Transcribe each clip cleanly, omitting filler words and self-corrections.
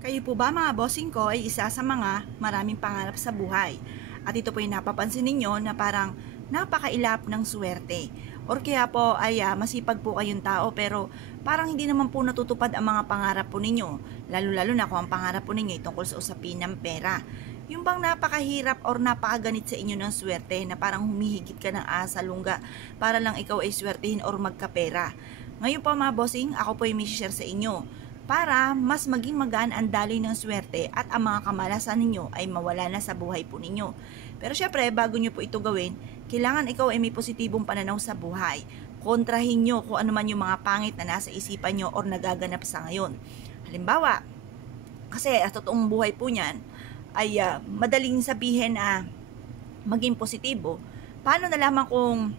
Kayo po ba mga bossing ko ay isa sa mga maraming pangarap sa buhay? At ito po yung napapansin ninyo na parang napakailap ng swerte. Or kaya po ay masipag po kayong tao pero parang hindi naman po natutupad ang mga pangarap po ninyo. Lalo-lalo na kung ang pangarap po ninyo ay tungkol sa usapin ng pera. Yung bang napakahirap or napakaganit sa inyo ng swerte na parang humihigit ka ng asa lungga para lang ikaw ay swertehin or magkapera. Ngayon po mga bossing, ako po yung may share sa inyo para mas maging magaan ang daloy ng swerte at ang mga kamalasan ninyo ay mawala na sa buhay po ninyo. Pero syempre, bago nyo po ito gawin, kailangan ikaw ay may positibong pananaw sa buhay. Kontrahin nyo kung ano man yung mga pangit na nasa isipan nyo or nagaganap sa ngayon. Halimbawa, kasi at totoong buhay po niyan, ay madaling sabihin na maging positibo. Paano nalaman kung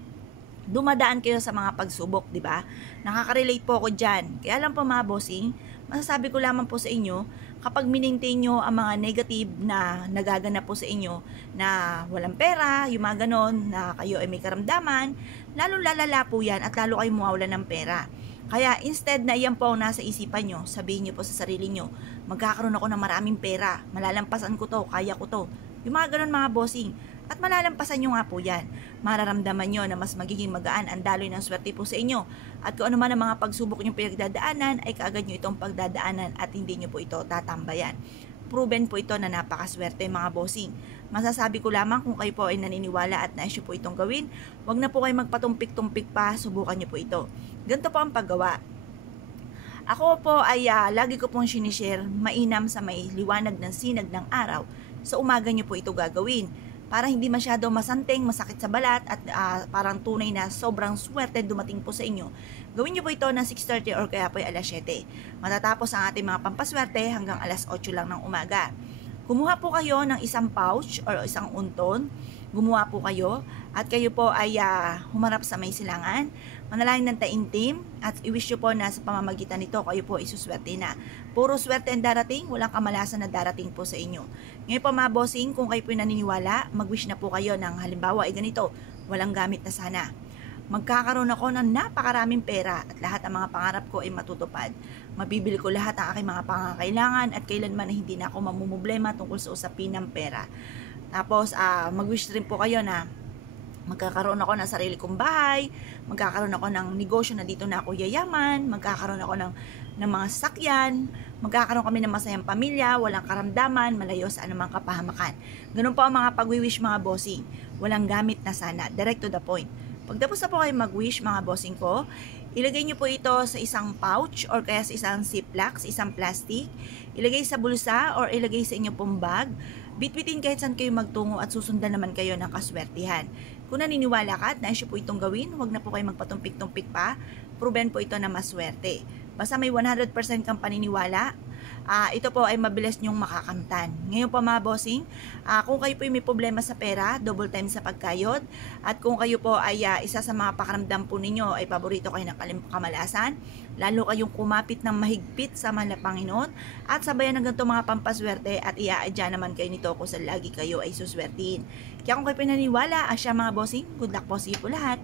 dumadaan kayo sa mga pagsubok, di ba? Nakaka-relate po ako dyan. Kaya lang po mga bossing, masasabi ko lamang po sa inyo, kapag minintain nyo ang mga negative na nagaganap po sa inyo, na walang pera, yung mga ganon, na kayo ay may karamdaman, lalong lalala po yan at lalo kayo mawawalan ng pera. Kaya instead na iyan po ang nasa isipan nyo, sabihin nyo po sa sarili nyo, magkakaroon ako ng maraming pera, malalampasan ko to, kaya ko to. Yung mga ganon mga bossing. At malalampasan nyo nga po yan. Mararamdaman nyo na mas magiging magaan ang daloy ng swerte po sa inyo. At kung ano man ang mga pagsubok nyo pinagdadaanan, ay kaagad nyo itong pagdadaanan at hindi nyo po ito tatambayan. Proven po ito na napakaswerte mga bossing. Masasabi ko lamang kung kayo po ay naniniwala at nais po itong gawin, wag na po kayo magpatumpik-tumpik pa, subukan nyo po ito. Ganito po ang paggawa. Ako po ay lagi ko pong sinishare, mainam sa may liwanag ng sinag ng araw. Sa umaga nyo po ito gagawin para hindi masyado masanteng, masakit sa balat at parang tunay na sobrang swerte dumating po sa inyo. Gawin nyo po ito ng 6:30 or kaya po ay alas 7. Matatapos ang ating mga pampaswerte hanggang alas 8 lang ng umaga. Kumuha po kayo ng isang pouch or isang unton. Gumawa po kayo at kayo po ay humarap sa may silangan. Manalangin ng taimtim at i-wish nyo po na sa pamamagitan nito kayo po isuswerte na. Puro swerte ang darating, walang kamalasan na darating po sa inyo. Ngayon po mga bossing, kung kayo po naniniwala, mag-wish na po kayo ng halimbawa ay ganito, walang gamit na sana. Magkakaroon ako ng napakaraming pera at lahat ng mga pangarap ko ay matutupad. Mabibili ko lahat ang aking mga pangangailangan at kailanman na hindi na ako mamumblema tungkol sa usapin ng pera. Tapos, mag-wish rin po kayo na magkakaroon ako ng sarili kong bahay, magkakaroon ako ng negosyo na dito na ako yayaman, magkakaroon ako ng mga sasakyan, magkakaroon kami ng masayang pamilya, walang karamdaman, malayo sa anumang kapahamakan. Ganun po ang mga pag-wish mga bossing. Walang gamit na sana, direct to the point. Pagtapos na po kayo mag-wish mga bossing ko, ilagay nyo po ito sa isang pouch or kaya sa isang ziplock, sa isang plastic. Ilagay sa bulsa or ilagay sa inyo pong bag. Bitbitin kahit saan kayo magtungo at susundan naman kayo ng kaswertihan. Kung naniniwala ka at nais po itong gawin, huwag na po kayo magpatumpik-tumpik pa. Proven po ito na maswerte. Basta may 100% kang paniniwala, ito po ay mabilis nyong makakamtan. Ngayon po mga bossing, kung kayo po may problema sa pera, double time sa pagkayod, at kung kayo po ay isa sa mga pakaramdam po ninyo ay paborito kayo ng kamalasan, lalo kayong kumapit ng mahigpit sa mahal na Panginoon, at sabayan ng ganito mga pampaswerte at iaadya naman kayo nito kung sa lagi kayo ay suswertiin. Kaya kung kayo pinaniwala, siya mga bossing, good luck po sa iyo po lahat.